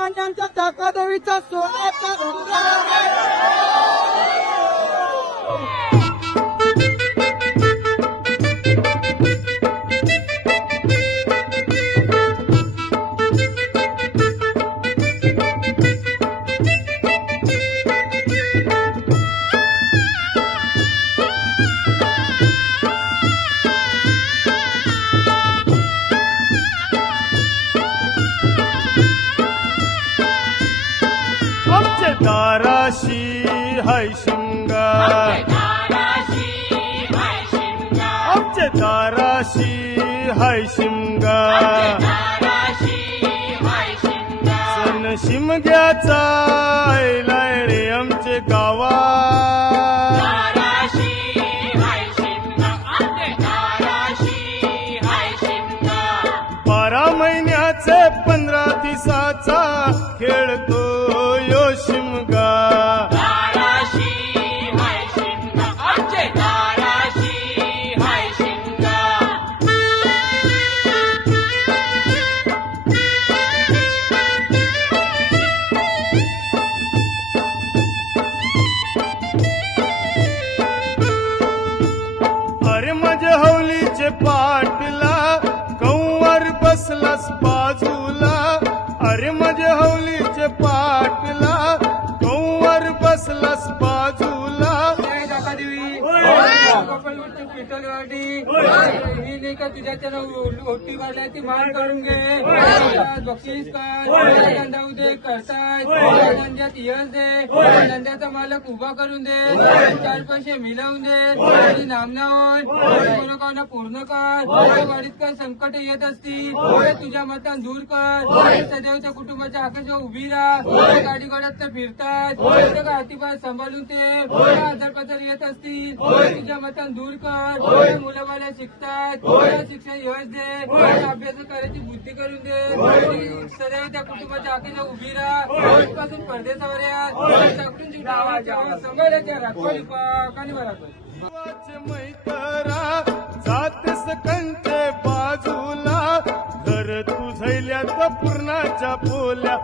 सर्वसामान्यांच्या ताकदवीचा सोन्याचा आमचे दाराशी हाय शिमगा, आमचे दाराशी हाय शिमगा, सण शिमग्याचा आयलाय रे आमचे गावा. 12 महिन्याचे 15 दिवसाचा खेळतो यो शिमगा. अरे माझ्या हवलीचे पाटला कंवर बसलास बाजूला. अरे माझ्या हवलीचे पाटला कंवर बसलास बाजूला. पितळवाडी ही नाही का तुझ्याच्या ओटी वाल्या ती मान काढून घे. बक्षीस कर धंदा दे करताय धंद्यात यश दे. धंद्याचा मालक उभा करून दे. 4 पैसे मिळवून दे. नामना कोणाकोणा पूर्ण कर. वाडीत काय संकट येत असतील तुझ्या मतान दूर कर. सदैवच्या कुटुंबाच्या हाकाच्या उभी राहा. गाडी घोड्यात फिरतात हातीपाय सांभाळून ते आजार पाजार येत असतील तुझ्या मतान दूर कर. मुलं बाला शिकतात शिक्षण यश दे. अभ्यास करायची बुद्धी करून दे. सदैव त्या कुटुंबाच्या हाकेच्या उभी राहा. पासून परदेशावर सांभाळायच्या राखवाली पाकाने बरोबर मैतरा जात सकंचे बाजूला. घर तू झैल्यात पूर्णाच्या बोल्या.